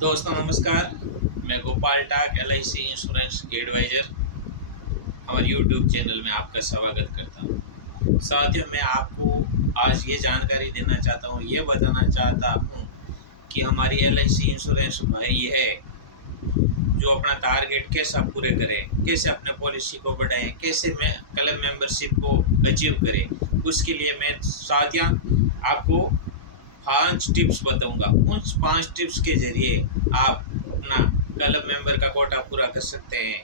दोस्तों नमस्कार। मैं गोपाल टाक LIC इंश्योरेंस के एडवाइज़र हमारे यूट्यूब चैनल में आपका स्वागत करता हूँ। साथियों, मैं आपको आज ये जानकारी देना चाहता हूँ, ये बताना चाहता हूँ कि हमारी LIC इंश्योरेंस भाई है जो अपना टारगेट कैसा पूरे करें, कैसे अपने पॉलिसी को बढ़ाएं, कैसे मैं क्लब मेंबरशिप को अचीव करें। उसके लिए मैं साथियों आपको 5 टिप्स बताऊंगा। उन 5 टिप्स के जरिए आप अपना क्लब मेंबर का कोटा पूरा कर सकते हैं,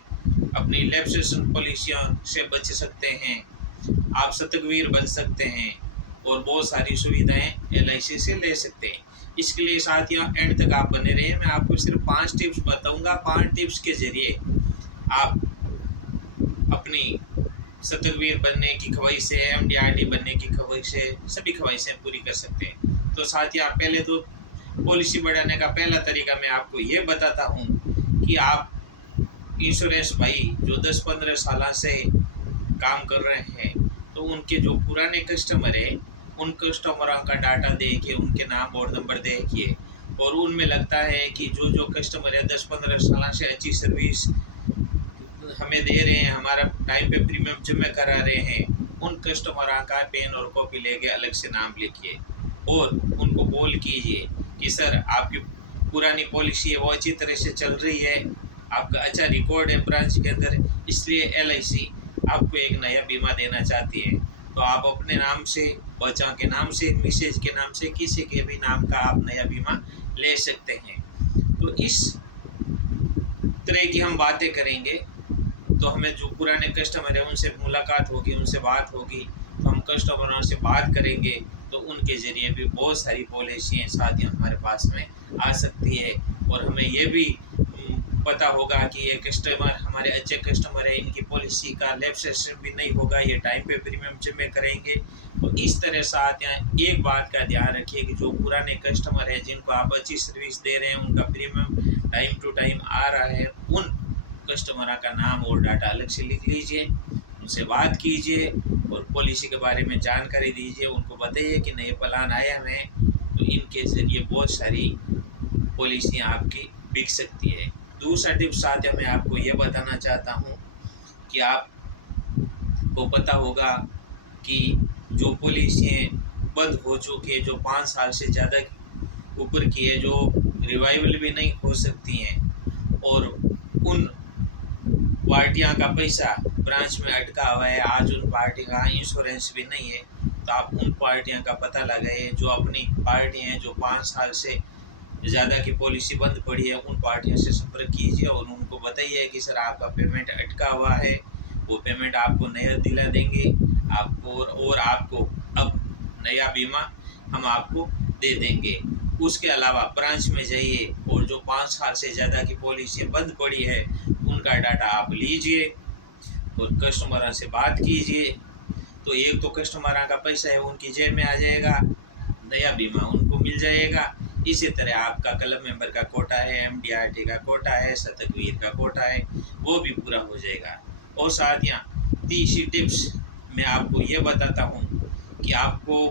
अपनी लैप्सेशन पॉलिसियों से बच सकते हैं, आप शतकवीर बन सकते हैं और बहुत सारी सुविधाएं LIC से ले सकते हैं। इसके लिए साथियों एंड तक आप बने रहिए। मैं आपको सिर्फ 5 टिप्स बताऊंगा। 5 टिप्स के जरिए आप अपनी शतकवीर बनने की ख्वाहिशें, MDRT बनने की ख्वाहिशें, सभी ख्वाहिशें पूरी कर सकते हैं। तो साथियों पहले तो पॉलिसी बढ़ाने का पहला तरीका मैं आपको ये बताता हूँ कि आप इंश्योरेंस भाई जो 10-15 साल से काम कर रहे हैं, तो उनके जो पुराने कस्टमर हैं उन कस्टमरों का डाटा देखिए, उनके नाम और नंबर देखिए, और उनमें लगता है कि जो कस्टमर है 10-15 साल से अच्छी सर्विस हमें दे रहे हैं, हमारा टाइम पे प्रीमियम जमा करा रहे हैं, उन कस्टमरों का पेन और कॉपी लेके अलग से नाम लिखिए और उनको कॉल कीजिए कि सर आपकी पुरानी पॉलिसी है वो अच्छी तरह से चल रही है, आपका अच्छा रिकॉर्ड है ब्रांच के अंदर, इसलिए LIC आपको एक नया बीमा देना चाहती है। तो आप अपने नाम से, बच्चों के नाम से, मिसेज के नाम से, किसी के भी नाम का आप नया बीमा ले सकते हैं। तो इस तरह की हम बातें करेंगे तो हमें जो पुराने कस्टमर है उनसे मुलाकात होगी, उनसे बात होगी, तो हम कस्टमरों से बात करेंगे तो उनके ज़रिए भी बहुत सारी पॉलिसियाँ साथियों हमारे पास में आ सकती है। और हमें ये भी पता होगा कि ये कस्टमर हमारे अच्छे कस्टमर है, इनकी पॉलिसी का लैप्सेशन भी नहीं होगा, ये टाइम पे प्रीमियम जमा करेंगे। तो इस तरह साथियों एक बात का ध्यान रखिए कि जो पुराने कस्टमर हैं जिनको आप अच्छी सर्विस दे रहे हैं, उनका प्रीमियम टाइम टू टाइम आ रहा है, उन कस्टमर का नाम और डाटा अलग से लिख लीजिए, उनसे बात कीजिए और पॉलिसी के बारे में जानकारी दीजिए, उनको बताइए कि नए प्लान आया है, तो इनके ज़रिए बहुत सारी पॉलिसियाँ आपकी बिक सकती है। दूसरा टिप्स साथ मैं आपको ये बताना चाहता हूँ कि आपको पता होगा कि जो पॉलिसियाँ बंद हो चुकी है, जो 5 साल से ज़्यादा ऊपर की है, जो रिवाइवल भी नहीं हो सकती हैं, और उन पार्टियां का पैसा ब्रांच में अटका हुआ है, आज उन पार्टी का इंश्योरेंस भी नहीं है, तो आप उन पार्टियां का पता लगाइए जो अपनी पार्टी हैं, जो 5 साल से ज़्यादा की पॉलिसी बंद पड़ी है, उन पार्टियों से संपर्क कीजिए और उनको बताइए कि सर आपका पेमेंट अटका हुआ है, वो पेमेंट आपको नया दिला देंगे आपको, और आपको अब नया बीमा हम आपको दे देंगे। उसके अलावा ब्रांच में जाइए और जो 5 साल से ज़्यादा की पॉलिसी बंद पड़ी है उनका डाटा आप लीजिए और कस्टमर से बात कीजिए। तो एक तो कस्टमर का पैसा है उनकी जेब में आ जाएगा, नया बीमा उनको मिल जाएगा। इसी तरह आपका क्लब मेंबर का कोटा है, MDRT का कोटा है, शतकवीर का कोटा है, वो भी पूरा हो जाएगा। और साथियों तीसरी टिप्स मैं आपको ये बताता हूँ कि आपको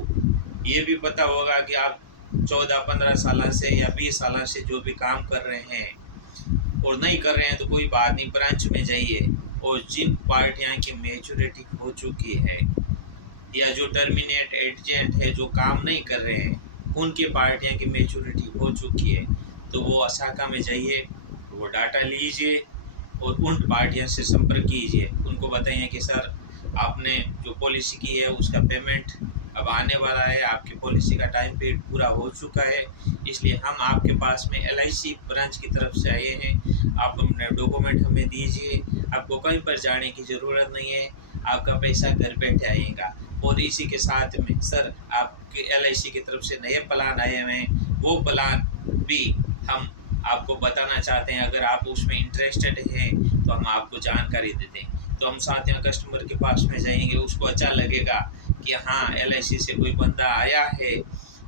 ये भी पता होगा कि आप 14-15 साल से या 20 साल से जो भी काम कर रहे हैं और नहीं कर रहे हैं तो कोई बात नहीं, ब्रांच में जाइए और जिन पार्टियां की मैच्योरिटी हो चुकी है या जो टर्मिनेट एजेंट है जो काम नहीं कर रहे हैं, उनकी पार्टियां की मैच्योरिटी हो चुकी है, तो वो शाखा में जाइए, वो डाटा लीजिए और उन पार्टियों से संपर्क कीजिए, उनको बताइए कि सर आपने जो पॉलिसी की है उसका पेमेंट अब आने वाला है, आपकी पॉलिसी का टाइम पीरियड पूरा हो चुका है, इसलिए हम आपके पास में LIC ब्रांच की तरफ से आए हैं, आप अपने डॉक्यूमेंट हमें दीजिए, आपको कहीं पर जाने की ज़रूरत नहीं है, आपका पैसा घर बैठे आएगा। और इसी के साथ में सर आपके LIC की तरफ से नए प्लान आए हुए हैं, वो प्लान भी हम आपको बताना चाहते हैं, अगर आप उसमें इंटरेस्टेड हैं तो हम आपको जानकारी देते हैं। तो हम साथ यहाँ कस्टमर के पास में जाएंगे, उसको अच्छा लगेगा कि हाँ LIC से कोई बंदा आया है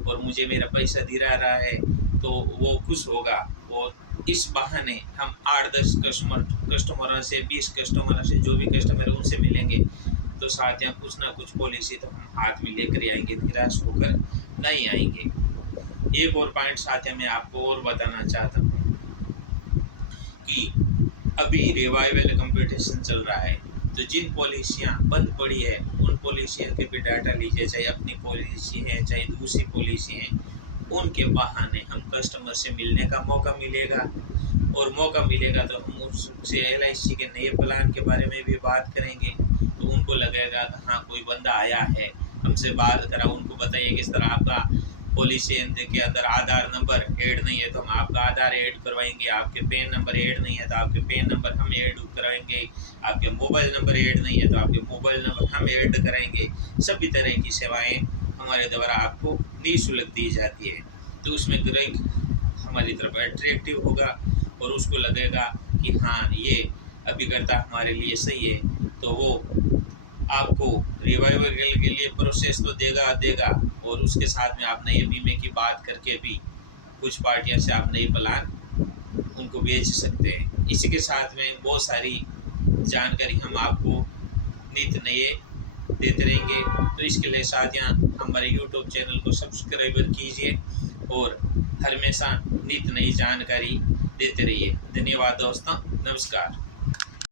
और मुझे मेरा पैसा दिला रहा है, तो वो खुश होगा। और इस बहाने हम 8-10 कस्टमरों से, 20 कस्टमरों से, जो भी कस्टमर उनसे मिलेंगे, तो साथ यहाँ कुछ ना कुछ पॉलिसी तो हम हाथ में लेकर आएंगे, निराश होकर नहीं आएंगे। एक और पॉइंट साथ मैं आपको और बताना चाहता हूँ कि अभी रिवाइवल कंपटीशन चल रहा है, तो जिन पॉलिसियाँ बंद पड़ी है उन पॉलिसियों के भी डाटा लीजिए, चाहे अपनी पॉलिसी है चाहे दूसरी पॉलिसी है, उनके बहाने हम कस्टमर से मिलने का मौका मिलेगा, और मौका मिलेगा तो हम उससे LIC के नए प्लान के बारे में भी बात करेंगे। तो उनको लगेगा कि हाँ कोई बंदा आया है, हमसे बात करा, उनको बताइए किस तरह आपका पॉलिसी के अंदर आधार नंबर ऐड नहीं है तो हम आपका आधार ऐड करवाएंगे, आपके पैन नंबर ऐड नहीं है तो आपके पैन नंबर हम ऐड कराएंगे, आपके मोबाइल नंबर ऐड नहीं है तो आपके मोबाइल नंबर हम ऐड कराएंगे। सभी तरह की सेवाएं हमारे द्वारा आपको निःशुल्क दी जाती है। तो उसमें ग्राहक हमारी तरफ अट्रैक्टिव होगा और उसको लगेगा कि हाँ ये अभिकर्ता हमारे लिए सही है, तो वो आपको रिवाइवल के लिए प्रोसेस तो देगा और उसके साथ में आप नए बीमे की बात करके भी कुछ पार्टियों से आप नए प्लान उनको बेच सकते हैं। इसी के साथ में बहुत सारी जानकारी हम आपको नित नए देते रहेंगे। तो इसके लिए साथियाँ हमारे YouTube चैनल को सब्सक्राइबर कीजिए और हमेशा नित नई जानकारी देते रहिए। धन्यवाद दोस्तों, नमस्कार।